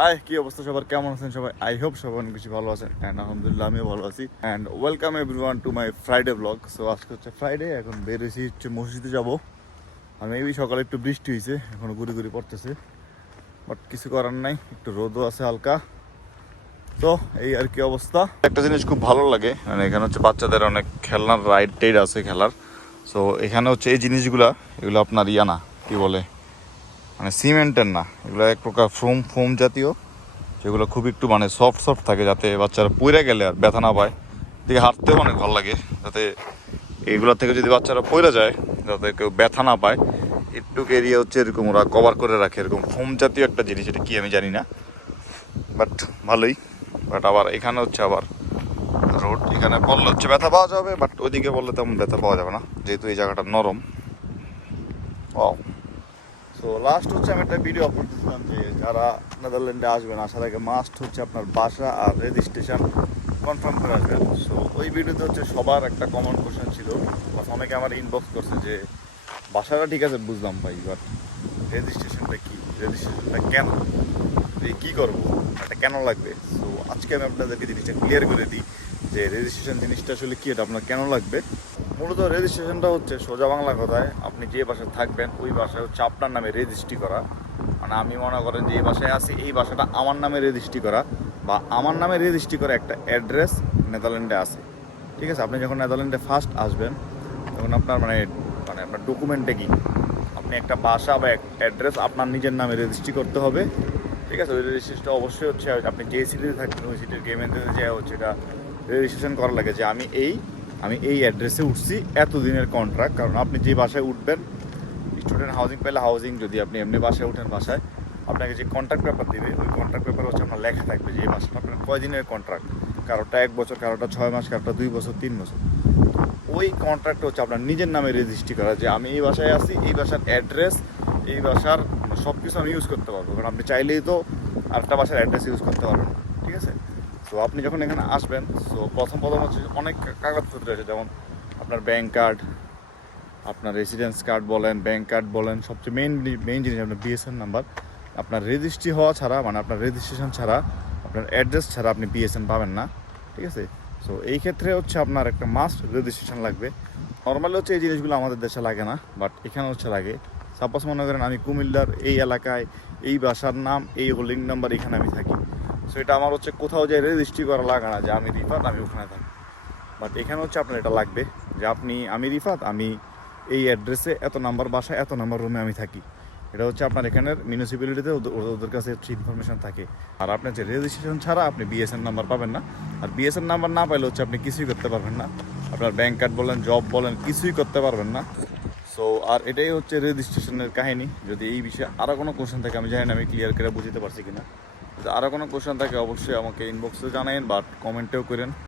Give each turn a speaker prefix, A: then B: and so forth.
A: High কি অবস্থা সবার? কেমন আছেন সবাই? আই হোপ সবাই অনেক কিছু ভালো আছেন। অ্যান্ড আলহামদুলিল্লাহ, আমিও ভালো আছি। And welcome everyone to my Friday blog so আজকে হচ্ছে ফ্রাইডে এখন বের হয়েছি হচ্ছে মসজিদে যাব। আমি এই সকালে একটু বৃষ্টি হয়েছে, এখনও গুড়ি গুড়ি পড়তেছে। বাট কিছু করার নাই, একটু রোদও আছে হালকা। তো, এই আর কি অবস্থা? একটা জিনিস খুব ভালো লাগে মানে এখানে হচ্ছে বাচ্চাদের অনেক খেলনার রাইড টাইড আছে খেলার। সো এখানে হচ্ছে এই জিনিসগুলা, এগুলো আপনার ইয়া না কি বলে? মানে সিমেন্টের না, এগুলো এক প্রকার ফোম ফোম জাতীয়, যেগুলো খুব একটু মানে সফট সফট থাকে যাতে বাচ্চারা পইরা গেলে আর ব্যথা না পায়। দিকে হাঁটতেও অনেক ভালো লাগে, যাতে এইগুলো থেকে যদি বাচ্চারা পইরা যায়, যাতে কেউ ব্যথা না পায়। একটু এরিয়া হচ্ছে এরকম ওরা কভার করে রাখে, এরকম ফোম জাতীয় একটা জিনিস, এটা কি আমি জানি না। বাট ভালোই বাট আবার এখানে হচ্ছে আবার রোড এখানে বললে হচ্ছে ব্যথা পাওয়া যাবে বাট ওইদিকে বললে তেমন ব্যথা পাওয়া যাবে না, যেহেতু এই জায়গাটা নরম। ও সো লাস্ট হচ্ছে আমি একটা ভিডিও আপলোড দিয়েছিলাম যে যারা নেদারল্যান্ডে আসবেন, আসার আগে মাস্ট হচ্ছে আপনার বাসা আর রেজিস্ট্রেশন কনফার্ম করে আসবেন। সো ওই ভিডিওতে হচ্ছে সবার একটা কমন কোশ্চেন ছিল। অনেকে আমার ইনবক্স করছে যে, বাসাটা ঠিক আছে, বুঝলাম ভাই বাট রেজিস্ট্রেশনটা কী? রেজিস্ট্রেশনটা কেন? কী করব? এটা কেন লাগবে? সো আজকে আমি আপনাদেরকে জিনিসটা ক্লিয়ার করে দিই যে রেজিস্ট্রেশন জিনিসটা আসলে কী, এটা আপনার কেন লাগবে? মূলত রেজিস্ট্রেশনটা হচ্ছে সোজা বাংলা কথায়। আপনি যে বাসায় থাকবেন, ওই বাসায় হচ্ছে আপনার নামে রেজিস্ট্রি করা। মানে আমি মনে করেন যে এই বাসায় আছি, এই বাসাটা আমার নামে রেজিস্ট্রি করা বা আমার নামে রেজিস্ট্রি করা একটা অ্যাড্রেস নেদারল্যান্ডে আছে। ঠিক আছে? আপনি যখন নেদারল্যান্ডে ফার্স্ট আসবেন, তখন আপনার মানে মানে আপনার ডকুমেন্টে কি? আপনি একটা বাসা বা অ্যাড্রেস আপনার নিজের নামে রেজিস্ট্রি করতে হবে। ঠিক আছে? ওই রেজিস্ট্রেশনটা অবশ্যই হচ্ছে আপনি যে সিটিতে থাকবেন, ওই সিটির গেমেন্টে যে হচ্ছে এটা রেজিস্ট্রেশন করা লাগে যে আমি এই আমি এই অ্যাড্রেসে উঠছি এতদিনের কন্ট্রাক্ট কারণ আপনি যে বাসায় উঠবেন স্টুডেন্ট হাউজিং পেলে হাউজিং যদি আপনি এমনি বাসায় উঠেন বাসায়, আপনাকে যে কন্ট্রাক্ট পেপার দিবে, ওই কন্ট্রাক্ট পেপার হচ্ছে আপনার লেখা থাকবে যে এই বাসাটা আপনার কয়দিনের কন্ট্রাক্ট কারোটা এক বছর কারোটা ছয় মাস কারোটা দুই বছর, তিন বছর। ওই কন্ট্রাক্ট হচ্ছে আপনার নিজের নামে রেজিস্ট্রি করা, যে আমি এই বাসায় আছি, এই বাসার অ্যাড্রেস এই বাসার সব কিছু আমি ইউজ করতে পারব। কারণ আপনি চাইলেই তো আরেকটা বাসার অ্যাড্রেস ইউজ করতে পারবেন ঠিক আছে? আপনি যখন এখানে আসবেন তো প্রথম প্রথম হচ্ছে অনেক কাগজপত্র আছে, যেমন আপনার ব্যাংক কার্ড আপনার রেসিডেন্স কার্ড বলেন ব্যাংক কার্ড বলেন, সবচেয়ে মেইন মেইন জিনিস আপনার বিএসএন নাম্বার আপনার রেজিস্ট্রি হওয়া ছাড়া মানে আপনার রেজিস্ট্রেশন ছাড়া, আপনার অ্যাড্রেস ছাড়া আপনি বিএসএন পাবেন না, ঠিক আছে? সো এই ক্ষেত্রে হচ্ছে আপনার একটা মাস্ট রেজিস্ট্রেশন লাগবে। নর্মালি হচ্ছে এই জিনিসগুলো আমাদের দেশে লাগে না বাট এখানে হচ্ছে লাগে। সাপোজ মনে করেন আমি কুমিল্লার এই এলাকায়, এই বাসার নাম, এই হোল্ডিং নাম্বার এখানে আমি থাকি। সো এটা আমার হচ্ছে কোথাও যে রেজিস্ট্রি করা লাগে না যে আমি রিফাত, আমি ওখানে থাকি। বাট এখানে হচ্ছে আপনার এটা লাগবে যে আপনি, আমি রিফাত, আমি এই অ্যাড্রেসে এত নাম্বার বাসায়, এত নাম্বার রুমে আমি থাকি। এটা হচ্ছে আপনার এখানের মিউনিসিপ্যালিটিতে ওদের কাছে ইনফরমেশন থাকে। আর আপনার যে রেজিস্ট্রেশন ছাড়া আপনি বিএসএন নাম্বার পাবেন না। আর বিএসএন নাম্বার না পাইলে হচ্ছে আপনি কিছুই করতে পারবেন না। আপনার ব্যাংক কার্ড বলেন জব বলেন, কিছুই করতে পারবেন না। সো আর এটাই হচ্ছে রেজিস্ট্রেশনের কাহিনী। যদি এই বিষয়ে আরও কোনো কোশ্চেন থাকে, আমি জানি না আমি ক্লিয়ার করে বুঝতে পারছি কিনা। আরও কোনো কোশ্চেন থাকে অবশ্যই আমাকে ইনবক্সে জানাইন বা কমেন্টেও করেন।